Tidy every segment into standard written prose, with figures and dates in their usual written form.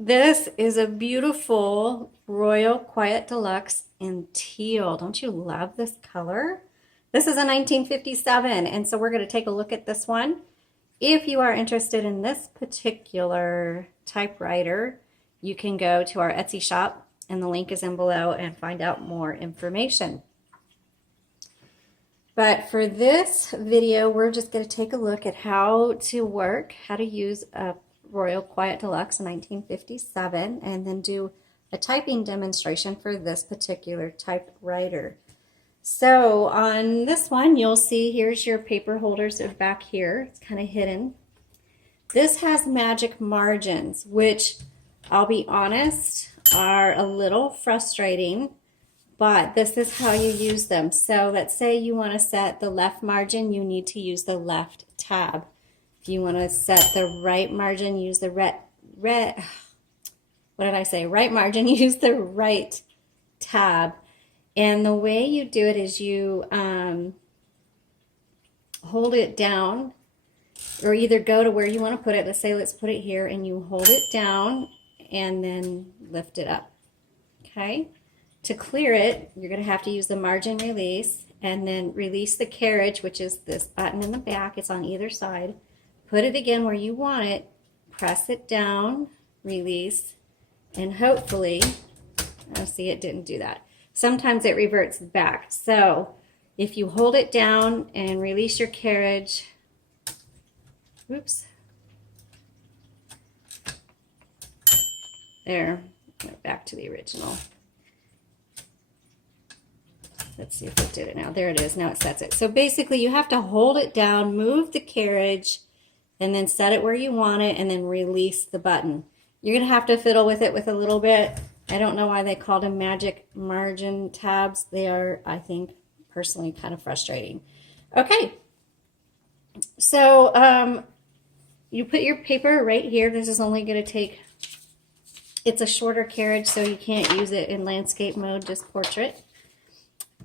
This is a beautiful Royal Quiet Deluxe in teal. Don't you love this color? This is a 1957, and so we're going to take a look at this one. If you are interested in this particular typewriter, you can go to our Etsy shop, and the link is in below, and find out more information. But for this video, we're just going to take a look at how to use a Royal Quiet Deluxe 1957, and then do a typing demonstration for this particular typewriter. So on this one, you'll see here's your paper holders are back here. It's kind of hidden. This has magic margins, which I'll be honest, are a little frustrating, but this is how you use them. So let's say you want to set the left margin, you need to use the left tab. If you want to set the right margin, use the right margin, use the right tab. And the way you do it is you hold it down, or either go to where you want to put it. Let's put it here, and you hold it down and then lift it up. Okay? To clear it, you're going to have to use the margin release, and then release the carriage, which is this button in the back. It's on either side. Put it again where you want it, press it down, release, and hopefully, see, it didn't do that. Sometimes it reverts back. So if you hold it down and release your carriage, oops, there, went back to the original. Let's see if it did it now. There it is. Now it sets it. So basically you have to hold it down, move the carriage, and then set it where you want it, and then release the button. You're going to have to fiddle with it with a little bit. I don't know why they called them magic margin tabs. They are, I think, personally kind of frustrating. Okay. So you put your paper right here. This is only going to take, it's a shorter carriage, so you can't use it in landscape mode, just portrait.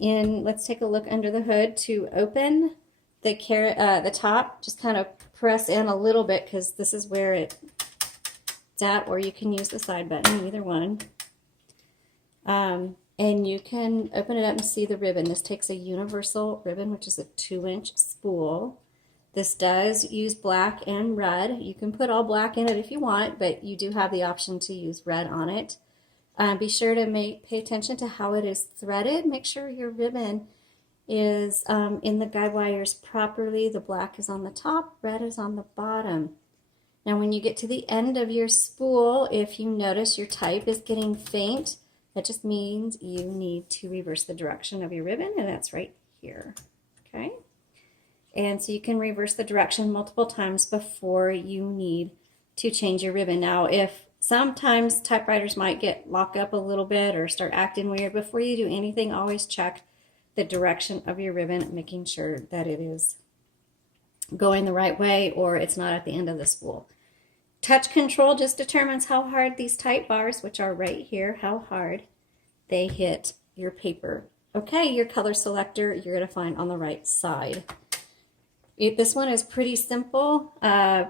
And let's take a look under the hood. To open the top, just kind of press in a little bit, because this is where it's at, or you can use the side button, either one. And you can open it up and see the ribbon. This takes a universal ribbon, which is a 2-inch spool. This does use black and red. You can put all black in it if you want, but you do have the option to use red on it. Be sure to pay attention to how it is threaded. Make sure your ribbon is in the guide wires properly. The black is on the top, red is on the bottom. Now when you get to the end of your spool, if you notice your type is getting faint, that just means you need to reverse the direction of your ribbon, and that's right here. Okay? And so you can reverse the direction multiple times before you need to change your ribbon. Now if sometimes typewriters might lock up a little bit or start acting weird, before you do anything, always check the direction of your ribbon, making sure that it is going the right way or it's not at the end of the spool. Touch control just determines how hard these type bars, which are right here, how hard they hit your paper. Okay, your color selector you're going to find on the right side. This one is pretty simple.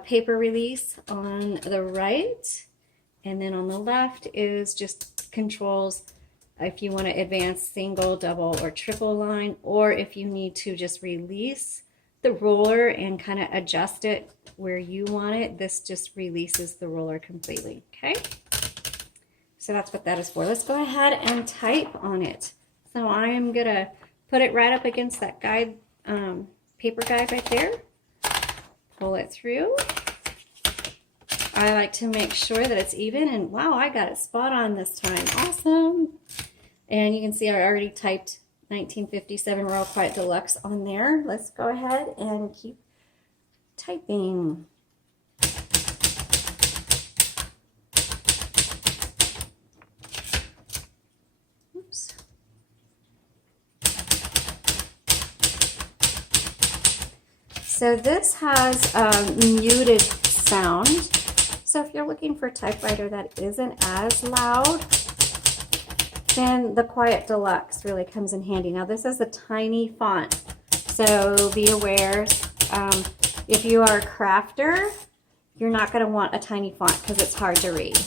Paper release on the right, and then on the left is just controls if you want to advance single, double, or triple line, or if you need to just release the roller and kind of adjust it where you want it. This just releases the roller completely. Okay, so that's what that is for. Let's go ahead and type on it. So I am gonna put it right up against that guide, paper guide right there. Pull it through. I like to make sure that it's even, and wow, I got it spot on this time. Awesome. And you can see I already typed 1957 Royal Quiet Deluxe on there. Let's go ahead and keep typing. Oops. So this has a muted sound. So if you're looking for a typewriter that isn't as loud, then the Quiet Deluxe really comes in handy. Now this is a tiny font, so be aware. If you are a crafter, you're not going to want a tiny font because it's hard to read.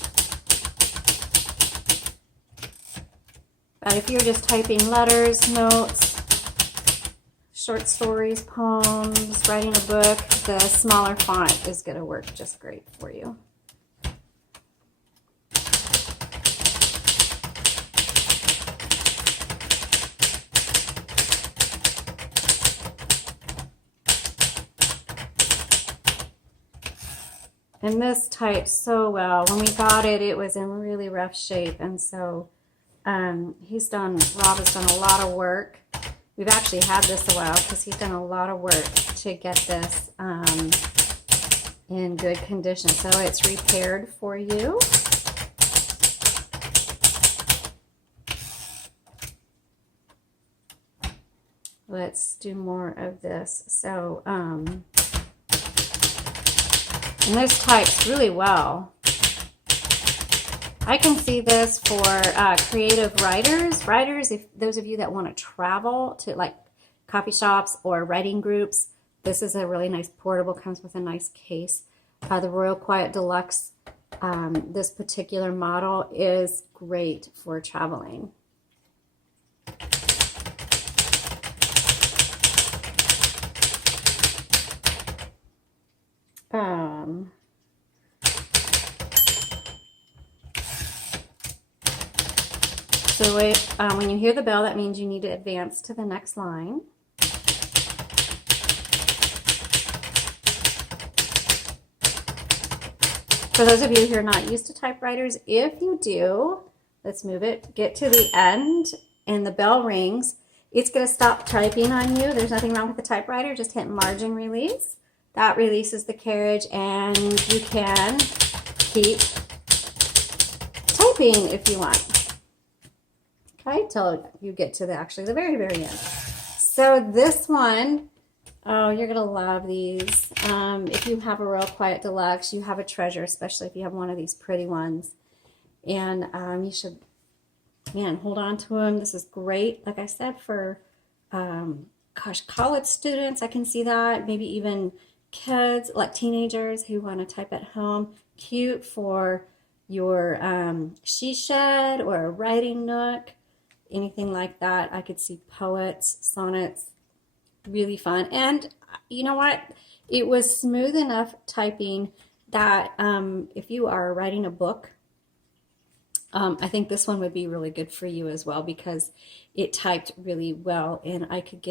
if you're just typing letters, notes, short stories, poems, writing a book, the smaller font is going to work just great for you. And this types so well. When we got it, it was in really rough shape. And so Rob has done a lot of work. We've actually had this a while because he's done a lot of work to get this in good condition. So it's repaired for you. Let's do more of this. So, and this types really well. I can see this for creative writers, if those of you that want to travel to like coffee shops or writing groups, this is a really nice portable, comes with a nice case. The Royal Quiet Deluxe, this particular model is great for traveling. So when you hear the bell, that means you need to advance to the next line. For those of you who are not used to typewriters, if you do, let's move it, get to the end and the bell rings, it's going to stop typing on you. There's nothing wrong with the typewriter, just hit margin release. That releases the carriage and you can keep typing if you want. Okay, till you get to the very, very end. So this one, oh, you're going to love these. If you have a Royal Quiet Deluxe, you have a treasure, especially if you have one of these pretty ones. And you should, man, hold on to them. This is great, like I said, for, college students. I can see that. Maybe even kids, like teenagers who want to type at home. Cute for your she shed or a writing nook. Anything like that. I could see poets, sonnets, really fun. And you know what? It was smooth enough typing that if you are writing a book, I think this one would be really good for you as well because it typed really well and I could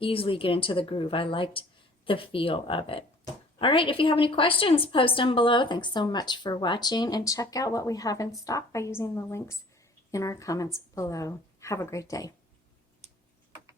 easily get into the groove. I liked the feel of it. All right, if you have any questions, post them below. Thanks so much for watching and check out what we have in stock by using the links in our comments below. Have a great day.